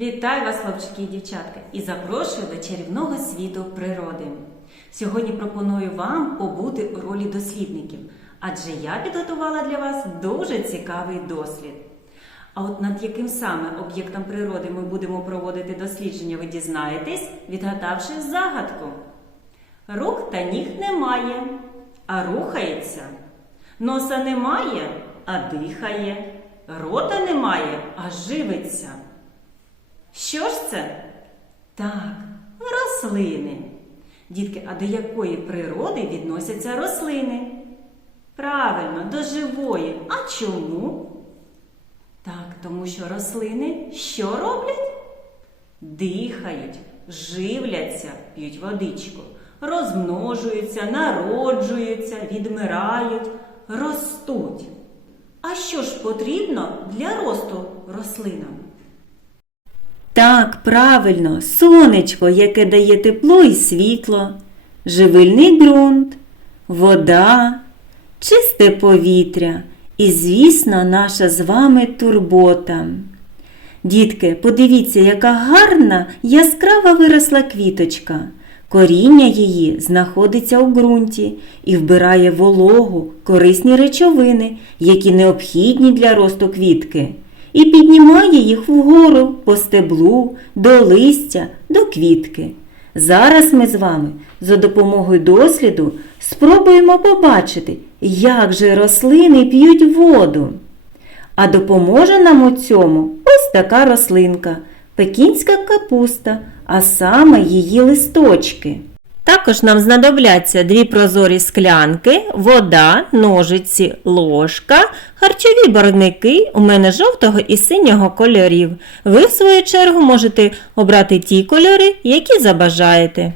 Вітаю вас, хлопчики і дівчатка, і запрошую до чарівного світу природи. Сьогодні пропоную вам побути у ролі дослідників, адже я підготувала для вас дуже цікавий дослід. А от над яким саме об'єктом природи ми будемо проводити дослідження, ви дізнаєтесь, відгадавши загадку. Рук та ніг немає, а рухається. Носа немає, а дихає. Рота немає, а живиться. Що ж це? Так, рослини. Дітки, а до якої природи відносяться рослини? Правильно, до живої. А чому? Так, тому що рослини що роблять? Дихають, живляться, п'ють водичку, розмножуються, народжуються, відмирають, ростуть. А що ж потрібно для росту рослинам? Так, правильно, сонечко, яке дає тепло і світло, живильний ґрунт, вода, чисте повітря і, звісно, наша з вами турбота. Дітки, подивіться, яка гарна, яскрава виросла квіточка. Коріння її знаходиться у ґрунті і вбирає вологу, корисні речовини, які необхідні для росту квітки, і піднімає їх вгору по стеблу, до листя, до квітки. Зараз ми з вами за допомогою досліду спробуємо побачити, як же рослини п'ють воду. А допоможе нам у цьому ось така рослинка пекінська капуста, а саме її листочки. Також нам знадобляться дві прозорі склянки, вода, ножиці, ложка, харчові барвники у мене жовтого і синього кольорів. Ви, в свою чергу, можете обрати ті кольори, які забажаєте.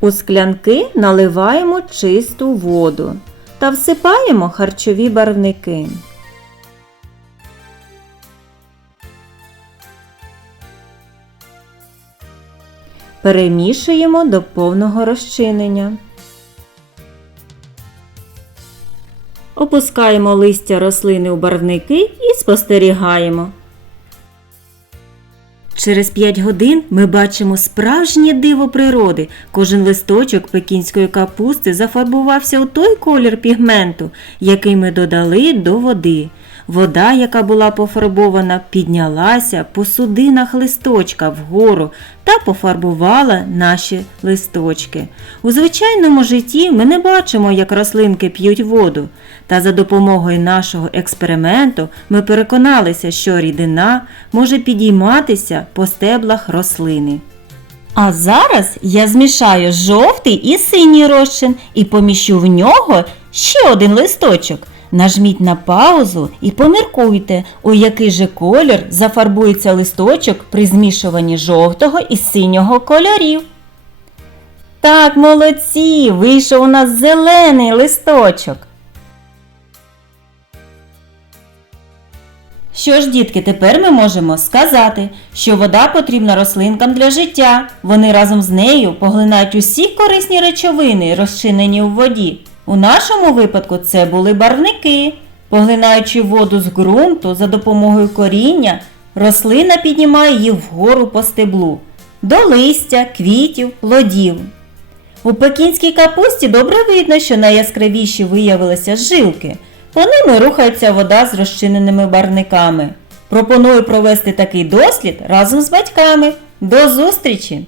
У склянки наливаємо чисту воду та всипаємо харчові барвники. Перемішуємо до повного розчинення. Опускаємо листя рослини у барвники і спостерігаємо. Через 5 годин ми бачимо справжнє диво природи. Кожен листочок пекінської капусти зафарбувався у той колір пігменту, який ми додали до води. Вода, яка була пофарбована, піднялася по судинах листочка вгору та пофарбувала наші листочки. У звичайному житті ми не бачимо, як рослинки п'ють воду. Та за допомогою нашого експерименту ми переконалися, що рідина може підійматися по стеблах рослини. А зараз я змішаю жовтий і синій розчин і поміщу в нього ще один листочок. Нажміть на паузу і поміркуйте, у який же колір зафарбується листочок при змішуванні жовтого і синього кольорів. Так, молодці, вийшов у нас зелений листочок. Що ж, дітки, тепер ми можемо сказати, що вода потрібна рослинкам для життя. Вони разом з нею поглинають усі корисні речовини, розчинені у воді. У нашому випадку це були барвники. Поглинаючи воду з ґрунту за допомогою коріння, рослина піднімає її вгору по стеблу, до листя, квітів, плодів. У пекінській капусті добре видно, що найяскравіші виявилися жилки. По ними рухається вода з розчиненими барвниками. Пропоную провести такий дослід разом з батьками. До зустрічі!